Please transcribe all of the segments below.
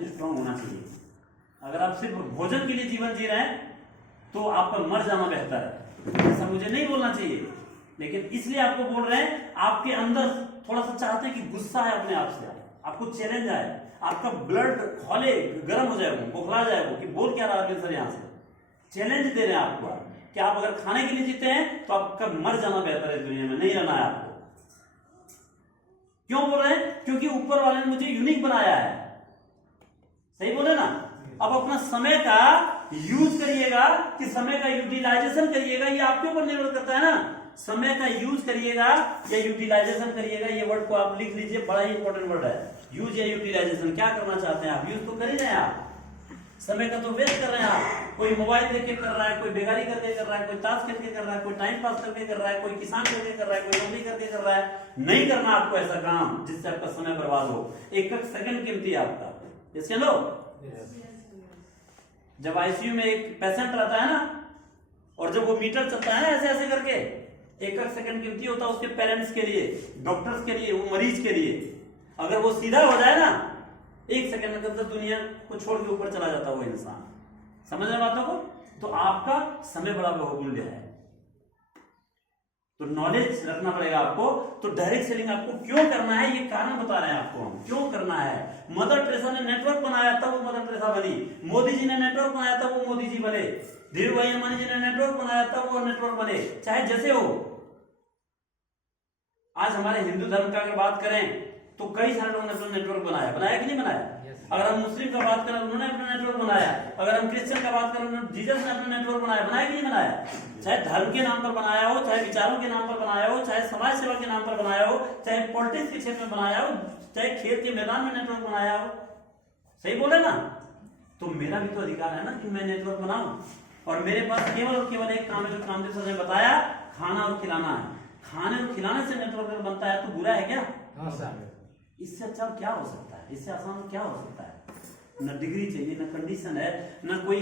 बहुत स्ट्रांग होना चाहिए। अगर आप सिर्फ भोजन के लिए जीवन जी रहे हैं तो आपका मर जाना बेहतर है। ऐसा मुझे नहीं बोलना चाहिए, लेकिन इसलिए आपको बोल रहे हैं, आपके अंदर थोड़ा सा चाहते हैं कि गुस्सा है अपने आप से, आपको चैलेंज आए, आपका ब्लड खोले, गर्म हो जाए, वो बुखला जाए, वो कि बोल क्या रहा है सर, यहाँ से चैलेंज दे रहे हैं आपको कि आप अगर खाने के लिए जीते हैं तो आपका मर जाना बेहतर है, दुनिया में नहीं रहना है आपको। क्यों बोल रहे हैं? क्योंकि ऊपर वाले ने मुझे यूनिक बनाया है। सही बोले ना? अब अपना समय का यूज करिएगा कि समय का यूटिलाइजेशन करिएगा, ये आपके ऊपर निर्भर करता है ना। समय का यूज करिएगा या यूटिलाइजेशन करिएगा, ये वर्ड को आप लिख लीजिए, बड़ा ही इंपॉर्टेंट वर्ड है, यूज या यूटिलाइजेशन। क्या करना चाहते हैं आप? यूज तो कर ही रहे हैं आप, समय का तो वेस्ट कर रहे हैं आप। कोई मोबाइल देख के कर रहा है, कोई बेगारी करके कर रहा है, कोई ताश खेल के कर रहा है, कोई टाइम पास करके कर रहा है, कोई किसान करके कर रहा है, कोई नौकरी करके कर रहा है। नहीं करना आपको ऐसा काम जिससे आपका समय बर्बाद हो। एक एक सेकंड कीमती है आपका। इसके लो, जब आईसीयू में एक पेशेंट रहता है ना, और जब वो मीटर चलता है ना ऐसे ऐसे करके, एक एक सेकंड कीमती होता है उसके पेरेंट्स के लिए, डॉक्टर्स के लिए, वो मरीज के लिए। अगर वो सीधा हो जाए ना, एक सेकंड के अंदर दुनिया को छोड़ के ऊपर चला जाता है वो इंसान। समझ रहे बातों को? तो आपका समय बड़ा बहुमूल्य है, तो नॉलेज रखना पड़ेगा आपको। तो डायरेक्ट सेलिंग आपको क्यों करना है, ये कारण बता रहे हैं आपको हम, क्यों करना है। मदर टेरेसा ने नेटवर्क बनाया तब वो मदर टेरेसा बनी, मोदी जी ने नेटवर्क बनाया तब वो मोदी जी बने, धीरू भाई अंबानी जी ने नेटवर्क बनाया तब वो नेटवर्क बने। चाहे जैसे हो, आज हमारे हिंदू धर्म का अगर बात करें तो कई सारे लोगों ने अपना नेटवर्क बनाया, बनाया कि नहीं बनाया? अगर हम मुस्लिम का बात करें, उन्होंने अपना नेटवर्क बनाया। अगर हम क्रिश्चियन का बात करें, जीसस ने अपना नेटवर्क बनाया, बनाया कि नहीं बनाया? चाहे धर्म के नाम पर बनाया हो, चाहे विचारों के नाम पर बनाया हो, चाहे समाज सेवा के नाम पर बनाया हो, चाहे पॉलिटिक्स के क्षेत्र में बनाया हो, चाहे खेल के मैदान में नेटवर्क बनाया हो। सही बोले ना? तो मेरा भी तो अधिकार है ना कि मैं नेटवर्क बनाऊं, और मेरे पास केवल और केवल एक काम है जो कामदेव सर ने बताया, खाना और खिलाना है। खाने और खिलाने से नेटवर्क बनता है, तो बुरा है क्या? इससे अच्छा क्या हो सकता है? इससे आसान क्या हो सकता है? न डिग्री चाहिए, न कंडीशन है, न कोई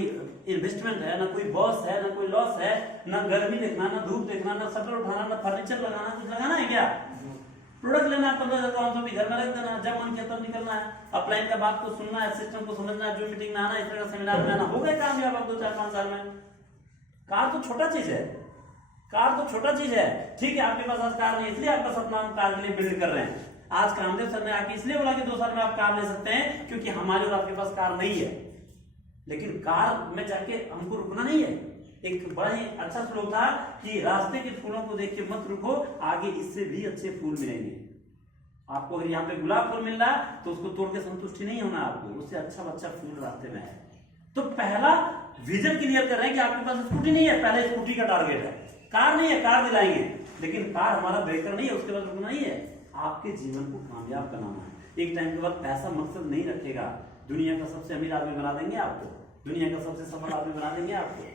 इन्वेस्टमेंट है, न कोई बॉस है, न कोई लॉस है, न गर्मी देखना, न धूप देखना, न शटर उठाना, न फर्नीचर लगाना। कुछ लगाना है क्या? प्रोडक्ट लेना है 15,000 भी घर में रख देना, जब मन किया तब निकलना है, अपलाइन का बात को सुनना है, सिस्टम को समझना है, जो मीटिंग में आना है, इस तरह का सेमिनार में आना, हो गए कामयाब आप 2-4-5 साल में। कार तो छोटा चीज है, कार तो छोटा चीज है। ठीक है, आपके पास आज कार नहीं, इसलिए आपका सपना हम कार के लिए बिल्ड कर रहे हैं। आज कामदेव सर ने आके इसलिए बोला कि 2 साल में आप कार ले सकते हैं, क्योंकि हमारे और आपके पास कार नहीं है। लेकिन कार में जाके हमको रुकना नहीं है। एक बड़ा ही अच्छा श्लोक था कि रास्ते के फूलों को देख के मत रुको, आगे इससे भी अच्छे फूल मिलेंगे आपको। अगर यहाँ पे गुलाब फूल मिल रहा है तो उसको तोड़ के संतुष्टि नहीं होना आपको, उससे अच्छा फूल रास्ते में है। तो पहला विजन क्लियर कर रहे हैं कि आपके पास स्कूटी नहीं है, पहले स्कूटी का टारगेट है। कार नहीं है, कार दिलाएंगे, लेकिन कार हमारा ब्रेकर नहीं है, उसके बाद रुकना नहीं है। आपके जीवन को कामयाब बनाना है। एक टाइम के बाद पैसा मकसद नहीं रखेगा। दुनिया का सबसे अमीर आदमी बना देंगे आपको, दुनिया का सबसे सफल आदमी बना देंगे आपको,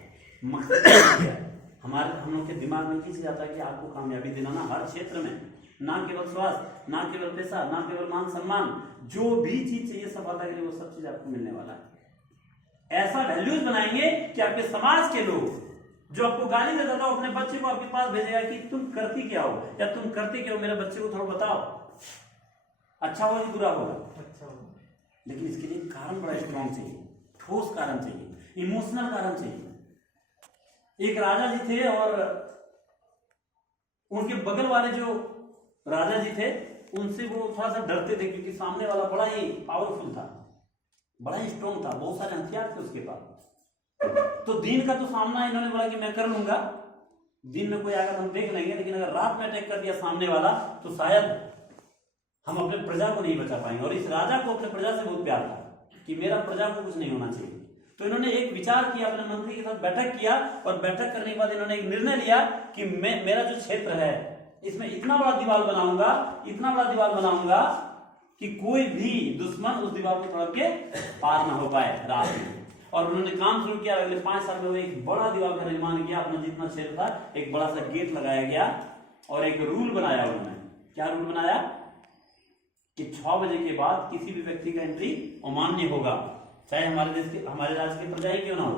मकसद क्या है? हम लोग के दिमाग में किसी जाता है कि आपको कामयाबी दिलाना हर क्षेत्र में, ना केवल स्वास्थ्य, ना केवल पैसा, ना केवल मान सम्मान, जो भी चीज चाहिए सफलता के लिए, वो सब चीज आपको मिलने वाला है। ऐसा वैल्यूज बनाएंगे कि आपके समाज के लोग जो आपको गाली देता था, अपने बच्चे को आपके पास भेजेगा कि तुम करती क्या हो या तुम करते क्या हो, मेरे बच्चे को थोड़ा बताओ, अच्छा होगा कि बुरा होगा? अच्छा होगा। लेकिन इसके लिए कारण बड़ा स्ट्रॉन्ग चाहिए, ठोस कारण चाहिए, इमोशनल कारण चाहिए। एक राजा जी थे और उनके बगल वाले जो राजा जी थे उनसे वो थोड़ा सा डरते थे, क्योंकि सामने वाला बड़ा ही पावरफुल था, बड़ा ही स्ट्रॉन्ग था, बहुत सारे हथियार थे उसके पास। तो दिन का तो सामना इन्होंने बोला कि मैं कर लूंगा, दिन में कोई आकर हम देख लेंगे, लेकिन अगर रात में अटैक कर दिया सामने वाला तो शायद हम अपने प्रजा को नहीं बचा पाएंगे। और इस राजा को अपने प्रजा से बहुत प्यार था कि मेरा प्रजा को कुछ नहीं होना चाहिए। तो इन्होंने एक विचार किया, अपने मंत्री के साथ बैठक किया, और बैठक करने के बाद इन्होंने एक निर्णय लिया कि मेरा जो क्षेत्र है इसमें इतना बड़ा दीवार बनाऊंगा, इतना बड़ा दीवार बनाऊंगा कि कोई भी दुश्मन उस दीवार को तोड़ के पार ना हो पाए रात में। और उन्होंने काम शुरू किया। अगले 5 साल में एक बड़ा दीवार का निर्माण किया, अपना जितना क्षेत्र था, एक बड़ा सा गेट लगाया गया और एक रूल बनाया उन्होंने। क्या रूल बनाया? कि 6 बजे के बाद किसी भी व्यक्ति का एंट्री अमान्य होगा, चाहे हमारे देश के, हमारे राज्य के प्रजा ही क्यों ना हो।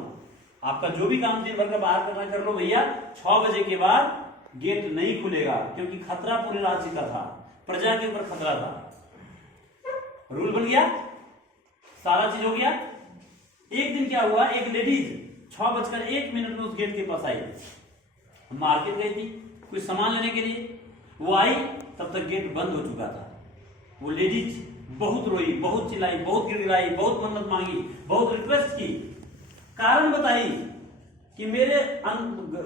आपका जो भी काम दिन भर का बाहर करना कर लो भैया, 6 बजे के बाद गेट नहीं खुलेगा, क्योंकि खतरा पूरे राज्य का था, प्रजा के ऊपर खतरा था। रूल बन गया। सारा चीज हो गया। एक दिन क्या हुआ, एक लेडीज 6:01 में उस गेट के पास आई, मार्केट गई थी कुछ सामान लेने के लिए। वो आई तब तक गेट बंद हो चुका था। वो लेडीज बहुत रोई, बहुत चिल्लाई, बहुत गिड़गिड़ाई, बहुत मन्नत मांगी, बहुत रिक्वेस्ट की, कारण बताई कि मेरे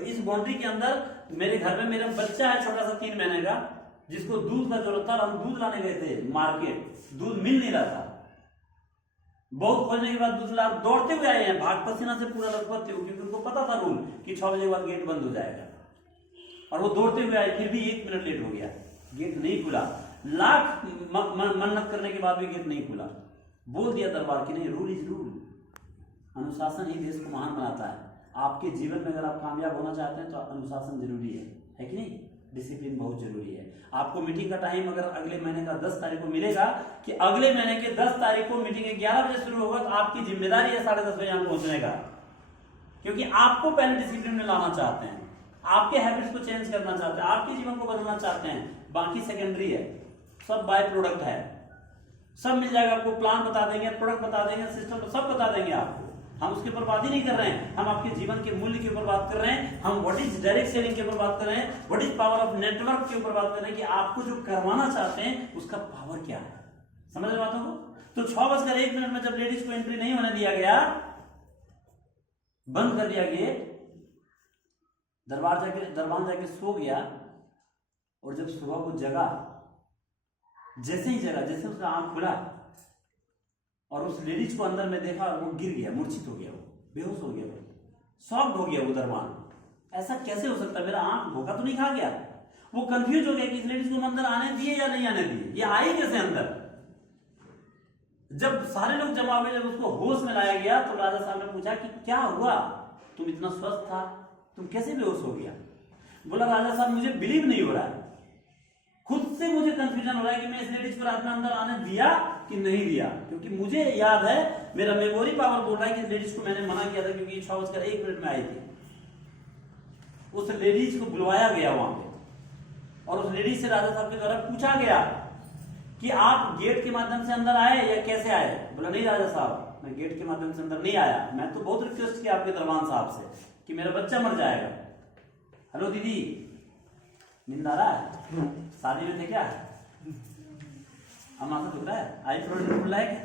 इस बाउंड्री के अंदर मेरे घर में मेरा बच्चा है छोटा सा 3 महीने का, जिसको दूध का जरूरत था। हम दूध लाने गए थे मार्केट, दूध मिल नहीं रहा था। बहुत खोजने के बाद दूध ला, दौड़ते हुए आए हैं, भाग पसीना से पूरा लथपथ थे, क्योंकि उनको पता था रूल कि 6 बजे के बाद गेट बंद हो जाएगा। और वो दौड़ते हुए आए, फिर भी 1 मिनट लेट हो गया, गेट नहीं खुला। लाख मन्नत करने के बाद भी गेट नहीं खुला। बोल दिया दरबार की नहीं, रूल इज रूल। अनुशासन ही देश को महान बनाता है। आपके जीवन में अगर आप कामयाब होना चाहते हैं तो अनुशासन जरूरी है कि नहीं? डिसिप्लिन बहुत जरूरी है। आपको मीटिंग का टाइम अगर अगले महीने का 10 तारीख को मिलेगा कि अगले महीने के 10 तारीख को मीटिंग 11 बजे शुरू होगा, तो आपकी जिम्मेदारी है 10:30 बजे यहाँ पहुंचने का, क्योंकि आपको पहले डिसिप्लिन में लाना चाहते हैं, आपके हैबिट्स को चेंज करना चाहते हैं, आपके जीवन को बदलना चाहते हैं। बाकी सेकेंडरी है, सब बाय प्रोडक्ट है, सब मिल जाएगा आपको। प्लान बता देंगे, प्रोडक्ट बता देंगे, सिस्टम सब बता देंगे आपको। हम उसके ऊपर बात ही नहीं कर रहे हैं, हम आपके जीवन के मूल्य के ऊपर बात कर रहे हैं। हम व्हाट इज डायरेक्ट सेलिंग के ऊपर बात कर रहे हैं, what is power of network के ऊपर बात कर रहे हैं कि आपको जो करवाना चाहते हैं उसका पावर क्या है। समझ रहे बातों को? तो 6:01 में जब लेडीज को एंट्री नहीं होने दिया गया, बंद कर दिया गेट, दरबार जाके सो गया। और जब सुबह को जगा, जैसे ही जगा, जैसे उसका आंख खुला और उस लेडीज को अंदर में देखा, और वो गिर गया, मूर्छित हो गया, वो बेहोश हो गया, वो शॉक्ड हो गया। वो दरबान ऐसा कैसे हो सकता है, मेरा आंख धोखा तो नहीं खा गया? वो कंफ्यूज हो गया कि इस लेडीज को अंदर आने दिए या नहीं आने दिए, ये आई कैसे अंदर। जब सारे लोग जमा हुए, जब उसको होश में लाया गया, तो राजा साहब ने पूछा कि क्या हुआ, तुम इतना स्वस्थ था, तुम कैसे बेहोश हो गया? बोला राजा साहब मुझे बिलीव नहीं हो रहा है, खुद से मुझे कंफ्यूजन हो रहा है कि मैं इस लेडीज को रात में अंदर आने दिया कि नहीं दिया, क्योंकि मुझे याद है, मेरा मेमोरी पावर बोल रहा है कि इस लेडीज को मैंने मना किया था, क्योंकि 6:01 में आई थी। उस लेडीज को बुलवाया गया वहां पे, और उस लेडीज से राजा साहब के द्वारा पूछा गया कि आप गेट के माध्यम से अंदर आए या कैसे आए? बोला नहीं राजा साहब, मैं गेट के माध्यम से अंदर नहीं आया, मैं तो बहुत रिक्वेस्ट किया आपके दरबान साहब से कि मेरा बच्चा मर जाएगा। हेलो दीदी, नींद आ रहा है? शादी में थे क्या? हम माथा दुख रहा है, आई प्रोडक्ट खुला है क्या?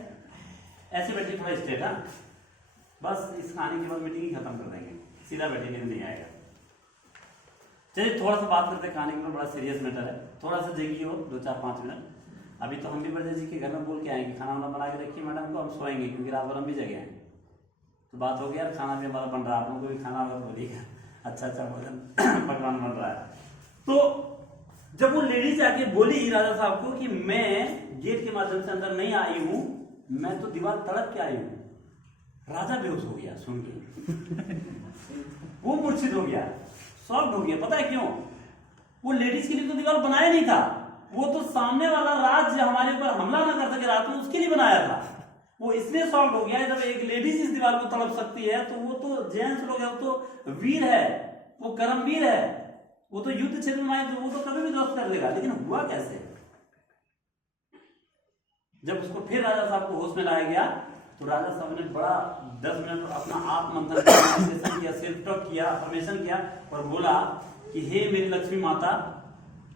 ऐसे बैठे थोड़ा स्टेट। हाँ, बस इस खाने के बाद मीटिंग ही खत्म कर देंगे, सीधा बैठेंगे, नहीं आएगा। चलिए थोड़ा सा बात करते हैं, खाने के ऊपर बड़ा सीरियस मैटर है, थोड़ा सा जगिए हो 2-4-5 मिनट। अभी तो हम भी बड़े जी के घर में बोल के आएंगे खाना वाना बना के रखिए मैडम को, हम सोएंगे, क्योंकि रात भर हम भी जगे हैं। तो बात हो गया, खाना भी हमारा बन रहा है, आप लोगों को भी खाना होगा, बोलिएगा अच्छा भोजन पकवान बन रहा है। तो जब वो लेडीज आके बोली राजा साहब को कि मैं गेट के माध्यम से अंदर नहीं आई हूं, मैं तो दीवार तड़प के आई हूं, राजा बेहोश हो गया सुन के। वो मूर्छित हो गया, शॉक्ड हो गया। पता है क्यों? वो लेडीज के लिए तो दीवार बनाया नहीं था, वो तो सामने वाला राज्य हमारे ऊपर हमला ना कर सके रात में, उसके लिए बनाया था। वो इसलिए शॉक्ड हो गया, जब एक लेडीज इस दीवार को तड़प सकती है, तो वो तो जेंट्स लोग है, वो तो वीर है, वो कर्मवीर है, वो तो युद्ध क्षेत्र में आए, तो वो तो कभी भी ध्वस्त कर देगा। लेकिन हुआ कैसे? जब उसको फिर राजा साहब को होश में लाया गया, तो राजा साहब ने बड़ा 10 मिनट अपना आत्ममंथन किया, सेल्फ टॉक किया, अफर्मेशन किया, और बोला कि हे मेरी लक्ष्मी माता,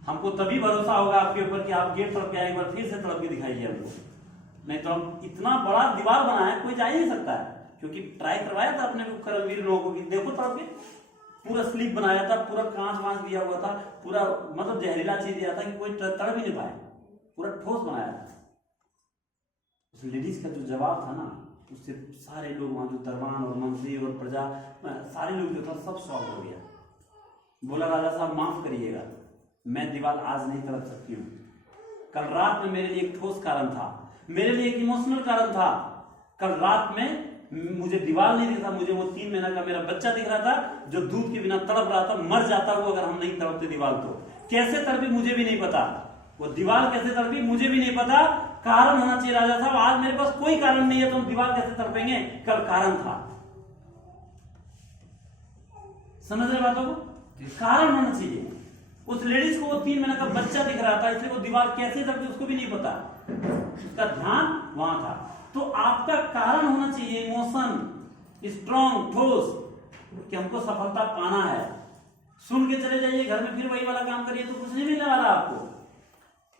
हमको तभी भरोसा होगा आपके ऊपर कि आप गेट तड़प के आए, एक बार फिर से तड़प के दिखाइए हमको, नहीं तो हम इतना बड़ा दीवार बना है, कोई जा ही नहीं सकता है। क्योंकि ट्राई करवाया था अपने कर्मवीर लोगों को, देखो तड़प के पूरा स्लीप बनाया था, पूरा कांच वांच दिया हुआ था, पूरा मतलब जहरीला चीज दिया था कि कोई तड़प ही नहीं पाए, पूरा ठोस बनाया था। उस लेडीज का जो जवाब था ना, उससे सारे लोग वहां, जो दरबान और मंत्री और प्रजा, सारे लोग जो था सब शॉक हो गया। बोला राजा साहब माफ करिएगा, मैं दीवार आज नहीं तड़प सकती हूँ, कल रात में मेरे लिए एक ठोस कारण था, मेरे लिए एक इमोशनल कारण था। कल रात में मुझे दीवार नहीं दिख रहा, मुझे वो 3 महीना का मेरा बच्चा दिख रहा था, जो दूध के बिना तड़प रहा था, मर जाता वो अगर हम नहीं तड़पते दीवार। तो कैसे तड़पी मुझे भी नहीं पता, वो दीवार कैसे तड़पी मुझे भी नहीं पता। कारण होना चाहिए राजा साहब, आज मेरे पास कोई कारण नहीं है तो हम दीवार कैसे तड़पेंगे, कल कारण था। समझ रहे बातों को? कारण होना चाहिए। उस लेडीज को वो 3 महीने का बच्चा दिख रहा था, इसलिए वो दीवार कैसे तड़पी उसको भी नहीं पता, उसका ध्यान वहां था। तो तो आपका कारण होना चाहिए इमोशन स्ट्रॉन्ग ठोस कि हमको सफलता पाना है। सुन के चले जाइए घर में फिर वही वाला काम करिए तो कुछ नहीं मिलने वाला आपको।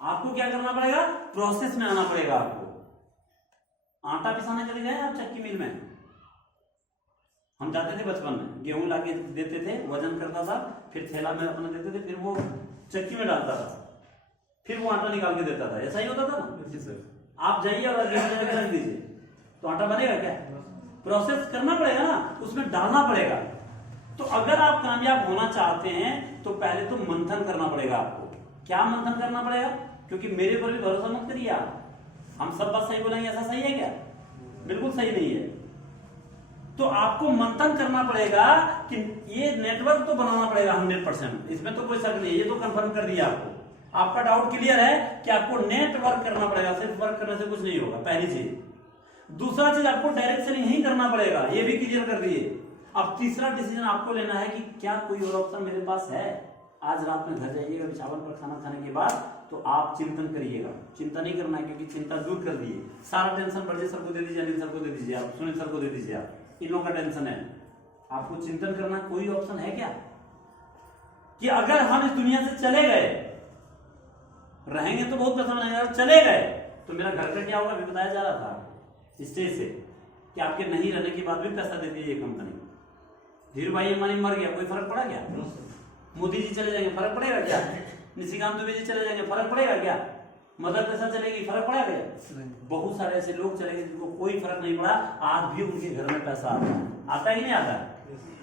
आपको क्या करना पड़ेगा, प्रोसेस में आना पड़ेगा आपको। आटा पिसाने चले गए आप चक्की मिल में, हम जाते थे बचपन में, गेहूं लाके देते थे, वजन करता था, फिर थैला में अपना देते थे, फिर वो चक्की में डालता था, फिर वो आटा निकाल के देता था। ऐसा ही होता था ना? जी सर। आप जाइए और गेहूं लेके रख दीजिए तो आटा बनेगा क्या? प्रोसेस करना पड़ेगा ना, उसमें डालना पड़ेगा। तो अगर आप कामयाब होना चाहते हैं तो पहले तो मंथन करना पड़ेगा आपको। क्या मंथन करना पड़ेगा? क्योंकि मेरे पर भी भरोसा मत करिए आप, हम सब बात सही बोलेंगे ऐसा सही है क्या? बिल्कुल सही नहीं है। तो आपको मंथन करना पड़ेगा कि ये नेटवर्क तो बनाना पड़ेगा 100%, इसमें तो कोई शक नहीं है, ये तो कंफर्म कर दिया आपको। आपका डाउट क्लियर है कि आपको नेटवर्क करना पड़ेगा, सिर्फ वर्क करने से कुछ नहीं होगा, पहली चीज। दूसरा चीज आपको डायरेक्ट सेलिंग ही करना पड़ेगा, ये भी क्लियर कर दिए। अब तीसरा डिसीजन आपको लेना है कि क्या कोई और ऑप्शन मेरे पास है। आज रात में घर जाइएगा बिछावन पर खाना खाने के बाद तो आप चिंतन करिएगा। चिंता नहीं करना है क्योंकि चिंता दूर कर दिए। सारा टेंशन बड़े सर को दे दीजिए, अनिल सर को दे दीजिए, आप सुनील सर को दे दीजिए, आप इन लोगों का टेंशन है। आपको चिंतन करना कोई ऑप्शन है क्या कि अगर हम इस दुनिया से चले गए, रहेंगे तो बहुत पैसा बनेगा, चले गए तो मेरा घर का क्या होगा? अभी बताया जा रहा था स्टेज से कि आपके नहीं रहने के बाद भी पैसा देती है ये कंपनी। धीरू भाई अंबानी मर गया, कोई फर्क पड़ा क्या? मोदी जी चले जाएंगे, फर्क पड़ेगा क्या? निशिकांत दुबे जी चले जाएंगे, फर्क पड़ेगा क्या? मदर टेरेसा चलेगी, फर्क पड़ेगा क्या? बहुत सारे ऐसे लोग चले गए जिनको कोई फर्क नहीं पड़ा, आज भी उनके घर में पैसा आता है। आता ही नहीं आता है।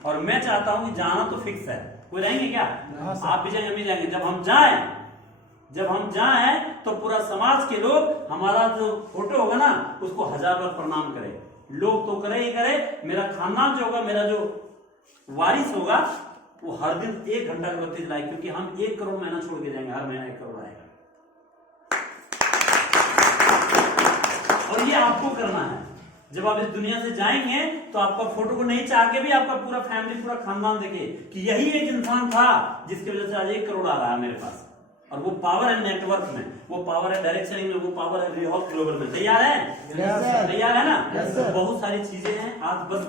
और मैं चाहता हूं कि जाना तो फिक्स है। कोई रहेंगे क्या? आप भी जाएंगे, मिल जाएंगे। जब हम जाएं तो पूरा समाज के लोग हमारा जो फोटो होगा ना उसको 1000 बार प्रणाम करें। लोग तो करे ही करे, मेरा खानदान जो होगा, मेरा जो वारिस होगा वो हर दिन 1 घंटा का बत्तीस लाए, क्योंकि हम 1 करोड़ महीना छोड़ के जाएंगे, हर महीना 1 करोड़ आएगा। और ये आपको करना है। जब आप इस दुनिया से जाएंगे तो आपका फोटो को नहीं चाह के भी आपका पूरा फैमिली, पूरा खानदान देखे कि यही एक इंसान था जिसकी वजह से आज 1 करोड़ आ रहा है मेरे पास। और वो पावर है नेटवर्क में, वो पावर है डायरेक्ट सेलिंग में, वो पावर है रिहॉक ग्लोबल में। तैयार है? तैयार है ना? बहुत सारी चीजें हैं, आज बस